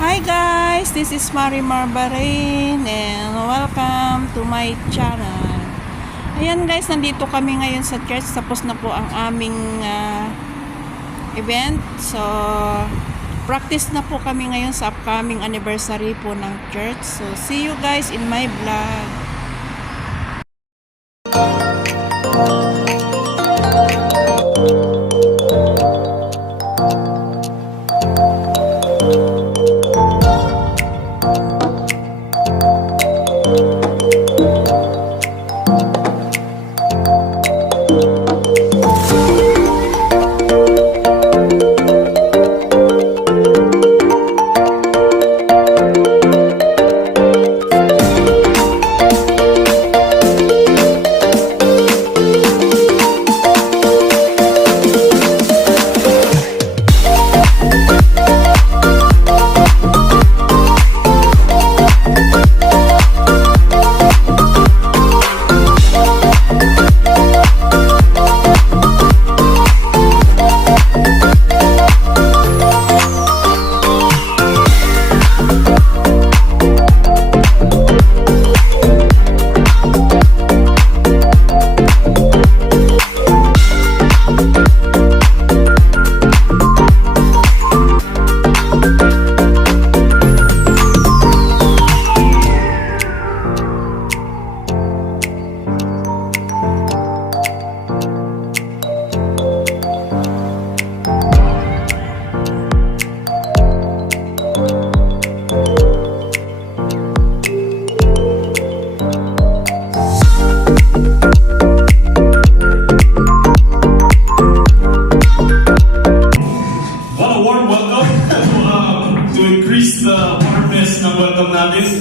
Hi guys, this is Marimar Barain and welcome to my channel. Ayan guys, nandito kami ngayon sa church. Tapos na po ang aming event. So, practice na po kami ngayon sa upcoming anniversary po ng church. So, see you guys in my vlog.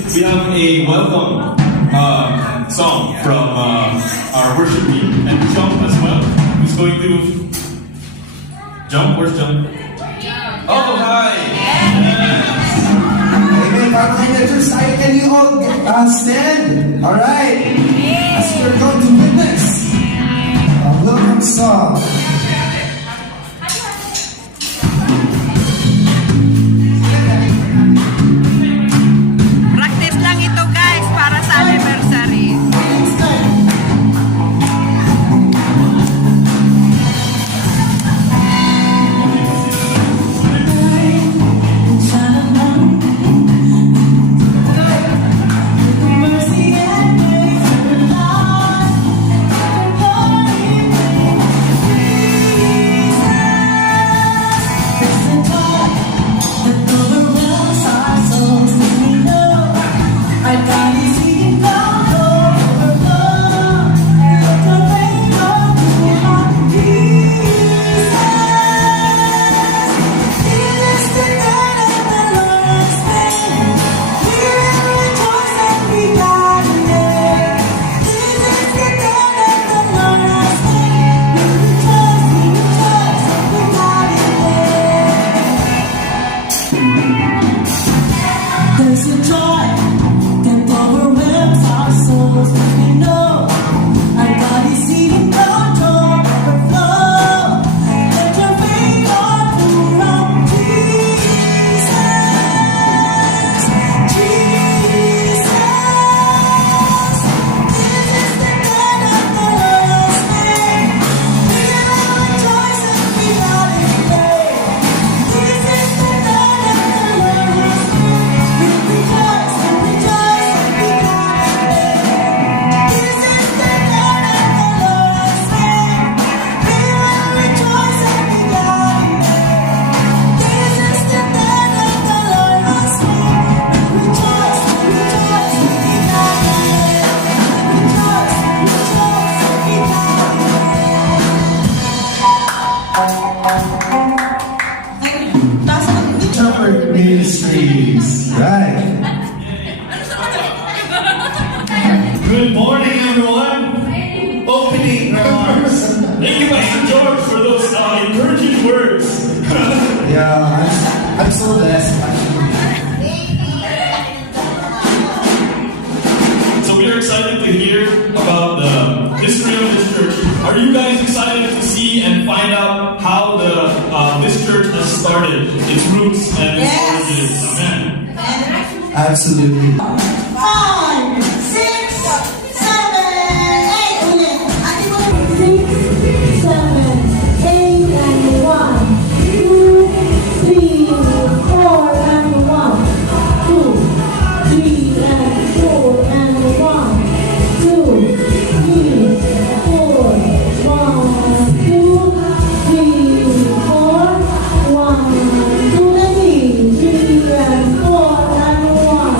We have a welcome song from our worship team and Jump as well. Who's going to jump? Where's Jump? Oh, hi! Yes. Amen. Can you all stand? All right. As we're going to witness a welcome song. There's a joy that overwhelms our souls. We know our body's in control of our flow. Let your faith on pour out Jesus, Jesus. This is the kind of the Lord's name. We will rejoice and be loud in faith. This is the kind of the Lord's name. Rejoice and rejoice and be glad in it. This is the God of the Lord's name. We will rejoice and be glad in it. This is the God of the Lord's name. Rejoice and rejoice and be glad in it. Rejoice and rejoice and be glad in it. Shepherd Ministries. Right. Good morning, everyone. Opening remarks. Thank you, Pastor George, for those encouraging words. Yeah, I'm so blessed actually. So we are excited to hear about the history of this church. Are you guys excited to see and find out how this church has started, its roots and its origins? Amen. Absolutely. 5, 6, 7, 8. Ulit. Ate mo na. 6, 7, 8, and 1, 2, 3, 4, and 1, 2, 3, and 4, and 1, 2, 3, 4, 1, 2, 3, 4, 1, 2, 3, and 4, and 1,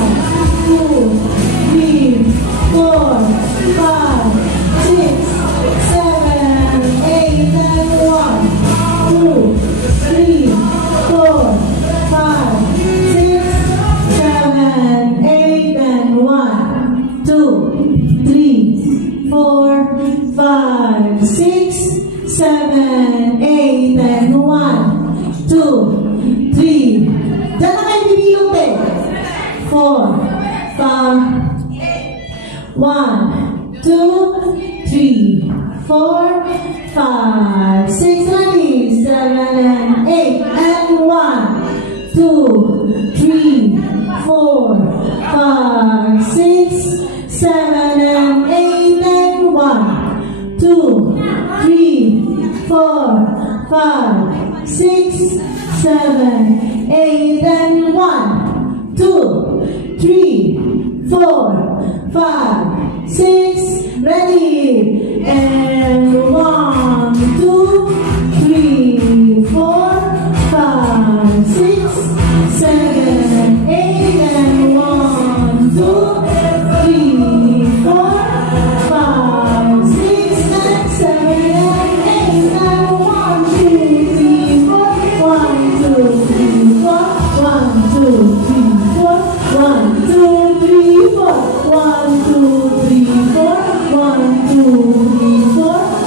2, 3, 4, 5, 6, 7, 8, and 1, 2, 3, 4, 5, 6, 7, 8, and 1, 2, 3, 4, 5, 6, 7, 8, and 1, 2, 3. Diyan na kayo bibilog eh. 4, 5, 1, 2, 3, 4, 5, 6, 7, and 8, and 1, 2, 3, 4, 5, 6, 7, and 8, and 1, 2, 3, 4, 5, 6, 7, 8, and 1, 2, 3, 4, 5, 6, ready, and 1, 2, 3, 4, 5, 6, 7, 8, and 1, 2, 3, 4, 5, 6, and 7, and 8, and 1, 2, 3, 4, 1, 2, 3, 4, 1, 2, 3, 4, 1, 2, 3, 4, 1, 2, 3, 4, 1, 2, 3, 4,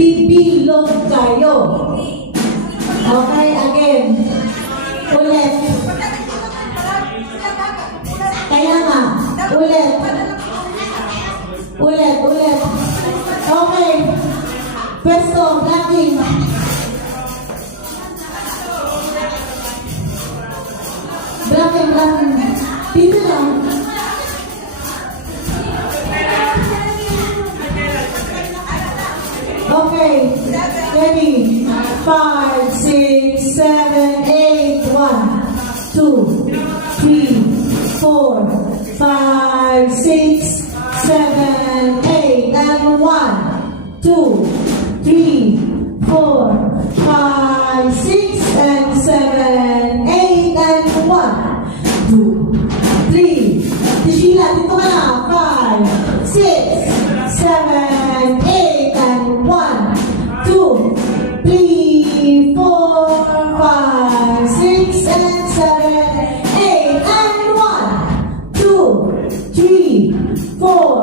Bibilog kayo. Okay, again. Ulit. Kaya nga, ulit. Ulit, ulit. Okay. Pwesto, blocking. Blocking, blocking. Dito lang. Okay. Ready? 5, 6, 7, 8. 1, 2, 3, 4, 5, 6, 7, 8. And 1, 2, 3, 4, 5, 6, and 7, 8. And 1, 2, 3. Sheila, dito ka na. 5, 6, 7, 8. And 1, 2, 3, 4, 5, 6, and 7, 8. And 1, 2, 3, 4,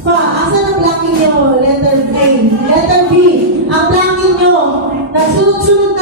5. Asan ang blocking nyo? Letter A. Letter B. Ang blocking nyo, nasunod-sunod